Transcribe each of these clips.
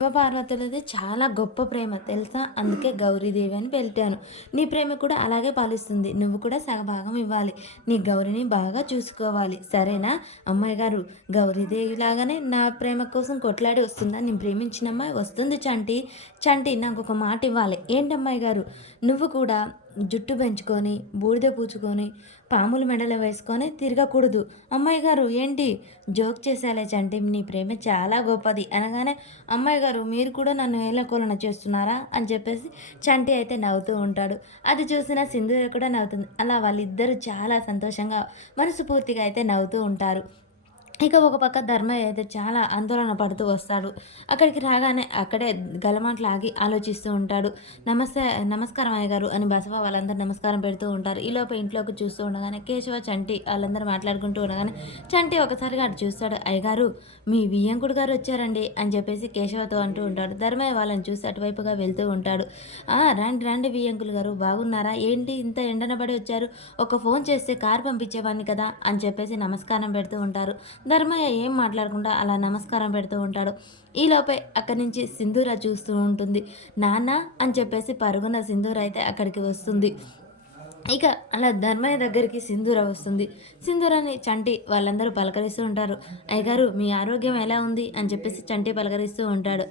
శివపార్వతులది చాలా గొప్ప ప్రేమ తెలుసా? అందుకే గౌరీదేవి అని పెట్టాను. నీ ప్రేమ కూడా అలాగే పాలిస్తుంది. నువ్వు కూడా సగభాగం ఇవ్వాలి. నీ గౌరిని బాగా చూసుకోవాలి. సరేనా? అమ్మాయి గారు గౌరీదేవి లాగానే నా ప్రేమ కోసం కొట్లాడి వస్తుందా? నేను ప్రేమించిన అమ్మాయి వస్తుంది చంటి. చంటి నాకొక మాట ఇవ్వాలి. ఏంటమ్మాయి గారు? నువ్వు కూడా జుట్టు పెంచుకొని, బూడిద పూచుకొని, పాములు మెడలో వేసుకొని తిరగకూడదు. అమ్మాయి గారు ఏంటి? జోక్ చేసేలే చంటి. నీ ప్రేమ చాలా గొప్పది అనగానే, అమ్మాయి గారు మీరు కూడా నన్ను ఏలకోలన చేస్తున్నారా అని చెప్పేసి చంటి అయితే నవ్వుతూ ఉంటాడు. అది చూసిన సింధూర కూడా నవ్వుతుంది. అలా వాళ్ళిద్దరూ చాలా సంతోషంగా మనస్ఫూర్తిగా అయితే నవ్వుతూ ఉంటారు. ఇక ఒక పక్క ధర్మయ్య అయితే చాలా ఆందోళన పడుతూ వస్తాడు. అక్కడికి రాగానే అక్కడే గలమాటలాగి ఆలోచిస్తూ ఉంటాడు. నమస్తే నమస్కారం అయ్యగారు అని బసవ వాళ్ళందరూ నమస్కారం పెడుతూ ఉంటారు. ఈలోపు ఇంట్లోకి చూస్తూ ఉండగానే కేశవ, చంటి వాళ్ళందరూ మాట్లాడుకుంటూ ఉండగానే చంటి ఒకసారిగా అటు చూస్తాడు. అయ్యగారు మీ వియ్యంకుడు గారు వచ్చారండి అని చెప్పేసి కేశవతో అంటూ ఉంటాడు. ధర్మయ్య వాళ్ళని చూసి అటువైపుగా వెళ్తూ ఉంటాడు. రండి రండి వియ్యంకులు గారు బాగున్నారా? ఏంటి ఇంత ఎండనబడి వచ్చారు? ఒక ఫోన్ చేస్తే కారు పంపించేవాడిని కదా అని చెప్పేసి నమస్కారం పెడుతూ ఉంటారు. ధర్మయ్య ఏం మాట్లాడకుండా అలా నమస్కారం పెడుతూ ఉంటాడు. ఈలోపే అక్కడి నుంచి సింధూర చూస్తూ ఉంటుంది. నాన్న అని చెప్పేసి పరుగున సింధూర అయితే అక్కడికి వస్తుంది. ఇక అలా ధర్మయ్య దగ్గరికి సింధూర వస్తుంది. సింధూరాని చంటి వాళ్ళందరూ పలకరిస్తూ ఉంటారు. అయ్యగారు మీ ఆరోగ్యం ఎలా ఉంది అని చెప్పేసి చంటి పలకరిస్తూ ఉంటాడు.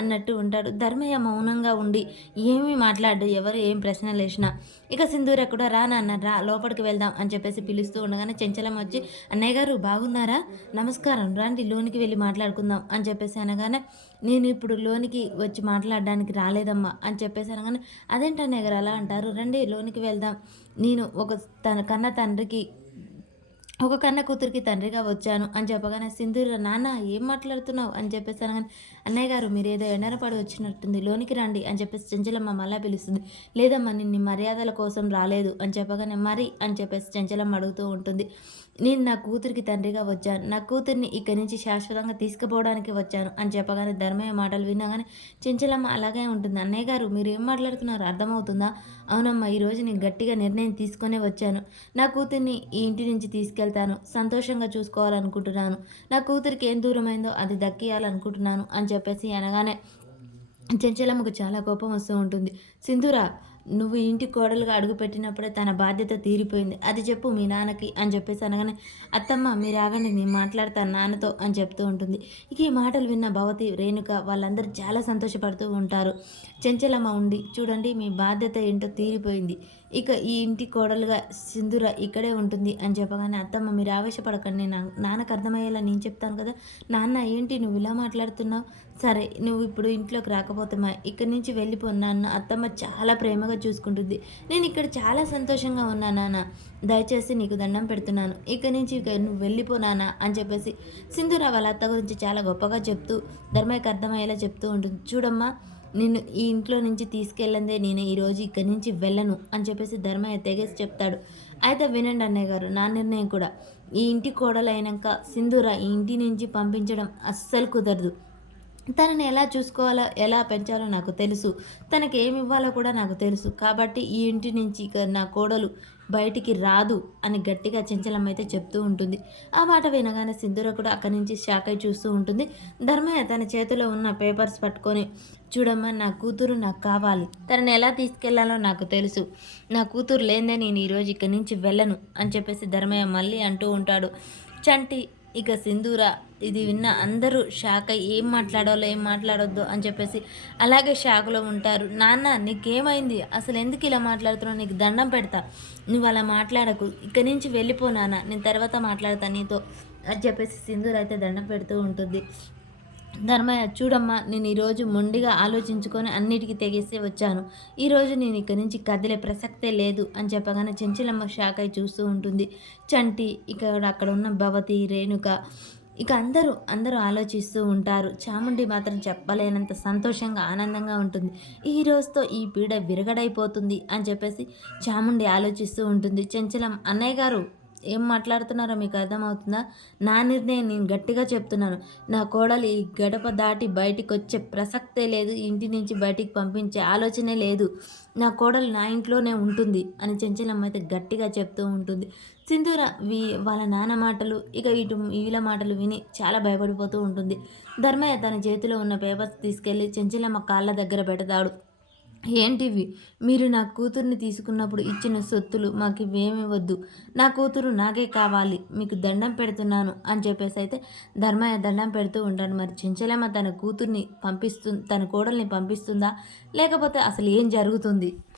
అన్నట్టు ఉంటాడు. ధర్మయ్య మౌనంగా ఉండి ఏమీ మాట్లాడు, ఎవరు ఏం ప్రశ్నలు వేసినా. ఇక సింధూర కూడా రా నాన్న రా లోపలికి వెళ్దాం అని చెప్పేసి పిలుస్తూ ఉండగానే చెంచలం వచ్చి, అన్నయ్య గారు బాగున్నారా? నమస్కారం రండి లోనికి వెళ్ళి మాట్లాడుకుందాం అని చెప్పేసి అనగానే, నేను ఇప్పుడు లోనికి వచ్చి మాట్లాడడానికి రాలేదమ్మా అని చెప్పేసి అనగానే, అదేంటన్నయ్య గారు అలా అంటారు? రండి లోనికి వెళ్దాం. నేను తన కన్న తండ్రికి ఒక కన్న కూతురికి తండ్రిగా వచ్చాను అని చెప్పగానే సింధూర నాన్న ఏం మాట్లాడుతున్నావు అని చెప్పేసి అనగానే, అన్నయ్య గారు మీరు ఏదో ఎండనపడి వచ్చినట్టుంది లోనికి రండి అని చెప్పేసి చెంచలమ్మ మళ్ళా పిలుస్తుంది. లేదమ్మా నిన్ను మర్యాదల కోసం రాలేదు అని చెప్పగానే, మరి అని చెప్పేసి చెంచలమ్మ అడుగుతూ ఉంటుంది. నేను నా కూతురికి తండ్రిగా వచ్చాను. నా కూతుర్ని ఇక్కడి నుంచి శాశ్వతంగా తీసుకుపోవడానికి వచ్చాను అని చెప్పగానే ధర్మయ్య మాటలు వినగానే చెంచలమ్మ అలాగే ఉంటుంది. అన్నయ్య గారు మీరు ఏం మాట్లాడుతున్నారు అర్థమవుతుందా? అవునమ్మా ఈరోజు నేను గట్టిగా నిర్ణయం తీసుకొనే వచ్చాను. నా కూతుర్ని ఈ ఇంటి నుంచి తీసుకెళ్తాను. సంతోషంగా చూసుకోవాలనుకుంటున్నాను. నా కూతురికి ఏం దూరమైందో అది దక్కియాలనుకుంటున్నాను అని చెప్పేసి అనగానే చెంచలమ్మకు చాలా కోపం వస్తూ ఉంటుంది. సింధూర నువ్వు ఇంటి కోడలుగా అడుగుపెట్టినప్పుడే తన బాధ్యత తీరిపోయింది. అది చెప్పు మీ నాన్నకి అని చెప్పేసి అనగానే, అత్తమ్మ మీరు ఆగండి నేను మాట్లాడతాను నాన్నతో అని చెప్తూ ఉంటుంది. ఇక ఈ మాటలు విన్న భవతి, రేణుక వాళ్ళందరూ చాలా సంతోషపడుతూ ఉంటారు. చెంచలమ్మ ఉండి చూడండి మీ బాధ్యత ఏంటో తీరిపోయింది. ఇక ఈ ఇంటి కోడలుగా సింధూర ఇక్కడే ఉంటుంది అని చెప్పగానే, అత్తమ్మ మీరు ఆవేశపడకండి నాన్నకు అర్థమయ్యేలా నేను చెప్తాను కదా. నాన్న ఏంటి నువ్వు ఇలా మాట్లాడుతున్నావు? సరే నువ్వు ఇప్పుడు ఇంట్లోకి రాకపోతే ఇక్కడి నుంచి వెళ్ళిపో నాన్న. అత్తమ్మ చాలా ప్రేమగా చూసుకుంటుంది. నేను ఇక్కడ చాలా సంతోషంగా ఉన్నా నాన్న. దయచేసి నీకు దండం పెడుతున్నాను. ఇక్కడి నుంచి ఇక నువ్వు వెళ్ళిపో నాన్న అని చెప్పేసి సింధూర వాళ్ళ అత్త గురించి చాలా గొప్పగా చెప్తూ ధర్మయ్యకి అర్థమయ్యేలా చెప్తూ ఉంటుంది. చూడమ్మా నిన్ను ఈ ఇంట్లో నుంచి తీసుకెళ్ళందే నేను ఈరోజు ఇక్కడి నుంచి వెళ్ళను అని చెప్పేసి ధర్మయ్య తెగేసి చెప్తాడు. అయితే వినండి అన్నయ్య గారు నా నిర్ణయం కూడా. ఈ ఇంటి కోడలైనాక సింధూర ఈ ఇంటి నుంచి పంపించడం అస్సలు కుదరదు. తనని ఎలా చూసుకోవాలో ఎలా పెంచాలో నాకు తెలుసు. తనకి ఏమి ఇవ్వాలో కూడా నాకు తెలుసు. కాబట్టి ఈ ఇంటి నుంచి ఇక నా కోడలు బయటికి రాదు అని గట్టిగా చెంచలమ్మ అయితే చెప్తూ ఉంటుంది. ఆ మాట వినగానే సింధూర కూడా అక్కడి నుంచి షాక్ అయి చూస్తూ ఉంటుంది. ధర్మయ్య తన చేతిలో ఉన్న పేపర్స్ పట్టుకొని, చూడమ్మా నా కూతురు నాకు కావాలి. తనని ఎలా తీసుకెళ్లాలో నాకు తెలుసు. నా కూతురు లేదే నేను ఈరోజు ఇక్కడి నుంచి వెళ్ళను అని చెప్పేసి ధర్మయ్య మళ్ళీ అంటూ ఉంటాడు. చంటి ఇక సింధూర ఇది విన్న అందరూ షాక్ అయ్యి ఏం మాట్లాడాలో ఏం మాట్లాడొద్దు అని చెప్పేసి అలాగే షాక్లో ఉంటారు. నాన్న నీకేమైంది? అసలు ఎందుకు ఇలా మాట్లాడుతున్నావు? నీకు దండం పెడతా. నువ్వు అలా మాట్లాడకు. ఇక్కడి నుంచి వెళ్ళిపో నాన్న. నేను తర్వాత మాట్లాడతా నీతో అని చెప్పేసి సింధూర అయితే దండం పెడుతూ ఉంటుంది. ధర్మయ్య చూడమ్మా నేను ఈరోజు మొండిగా ఆలోచించుకొని అన్నిటికీ తెగేసి వచ్చాను. ఈరోజు నేను ఇక్కడి నుంచి కదిలే ప్రసక్తే లేదు అని చెప్పగానే చెంచలమ్మ షాక్ అయి చూస్తూ ఉంటుంది. చంటి అక్కడ ఉన్న భవతి, రేణుక ఇక అందరూ ఆలోచిస్తూ ఉంటారు. చాముండి మాత్రం చెప్పలేనంత సంతోషంగా ఆనందంగా ఉంటుంది. ఈ రోజుతో ఈ పీడ విరగడైపోతుంది అని చెప్పేసి చాముండి ఆలోచిస్తూ ఉంటుంది. చెంచలం అన్నయ్య గారు ఏం మాట్లాడుతున్నారో మీకు అర్థమవుతుందా? నా నిర్ణయం నేను గట్టిగా చెప్తున్నాను. నా కోడలు ఈ గడప దాటి బయటికొచ్చే ప్రసక్తే లేదు. ఇంటి నుంచి బయటికి పంపించే ఆలోచనే లేదు. నా కోడలు నా ఇంట్లోనే ఉంటుంది అని చెంచలమ్మ అయితే గట్టిగా చెప్తూ ఉంటుంది. సింధూర వాళ్ళ నాన్న మాటలు, ఇక ఇటు వీళ్ళ మాటలు విని చాలా భయపడిపోతూ ఉంటుంది. ధర్మయ్య తన చేతిలో ఉన్న పేపర్స్ తీసుకెళ్ళి చెంచలమ్మ కాళ్ళ దగ్గర పెడతాడు. ఏంటివి? మీరు నా కూతుర్ని తీసుకున్నప్పుడు ఇచ్చిన సొత్తులు మాకివేమీ వద్దు. నా కూతురు నాకే కావాలి. మీకు దండం పెడుతున్నాను అని చెప్పేసైతే ధర్మయ్య దండం పెడుతూ ఉంటాడు. మరి చెంచలమ్మ తన కూతుర్ని తన కోడల్ని పంపిస్తుందా? లేకపోతే అసలు ఏం జరుగుతుంది?